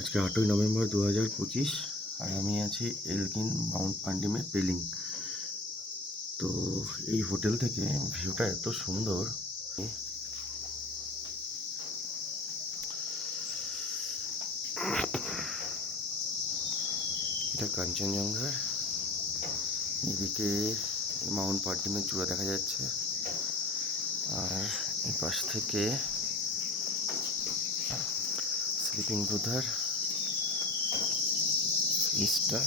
আজকে 8ই নভেম্বর 2025 আর আমি আছি এলগিন মাউন্ট পান্ডিমে পেলিং। তো এই হোটেল থেকে ভিউটা এত সুন্দর, এটা কাঞ্চনজঙ্ঘা, এদিকে মাউন্ট পান্ডিমের চূড়া দেখা যাচ্ছে, আর এই পাশ থেকে স্লিপিং বুদ্ধার ইস্টটা।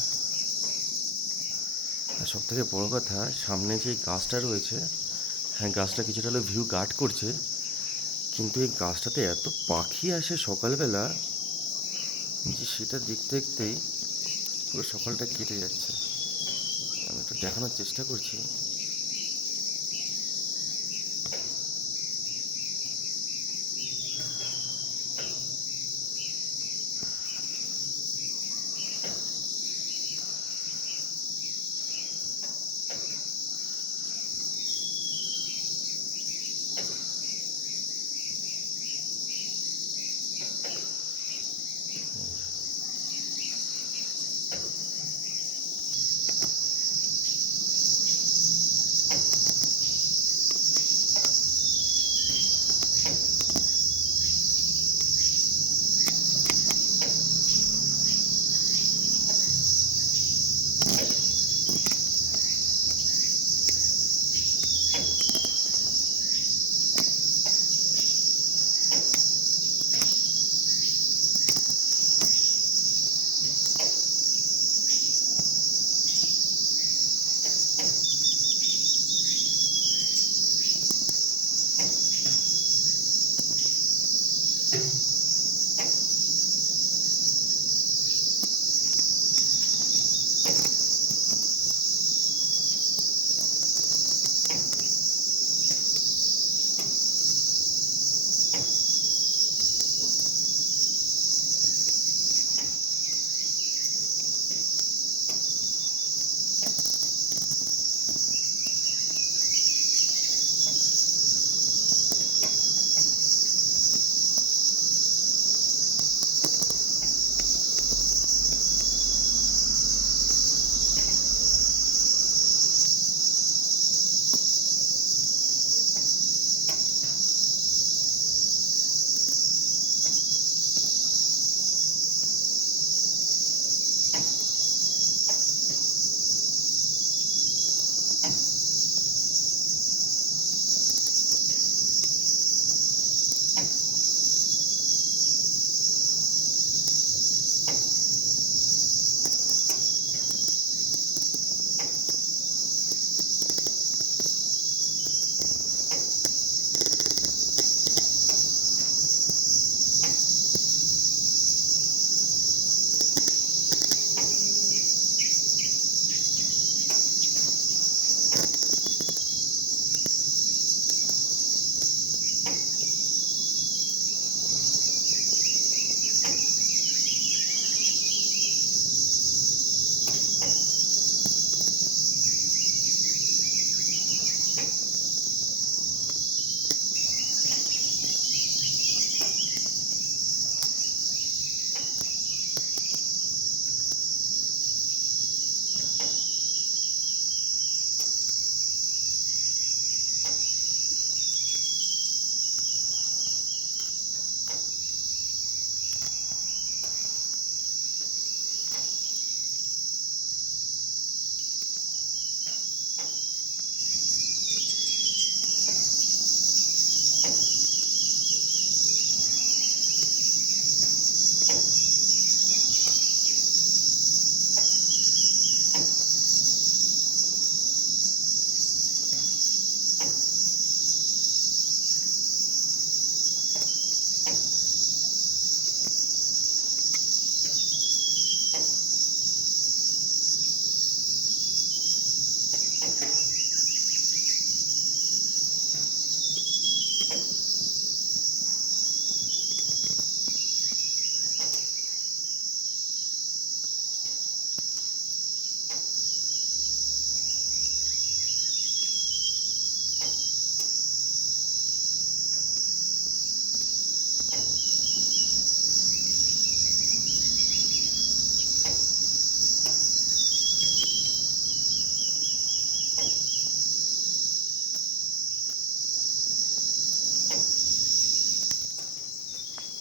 আর সব থেকে বড়ো কথা, সামনে যে গাছটা রয়েছে, হ্যাঁ গাছটা কিছুটা হলে ভিউ গার্ড করছে, কিন্তু এই গাছটাতে এত পাখি আসে সকালবেলা যে সেটা দেখতে দেখতেই পুরো সকালটা কেটে যাচ্ছে। আমি একটু দেখানোর চেষ্টা করছি।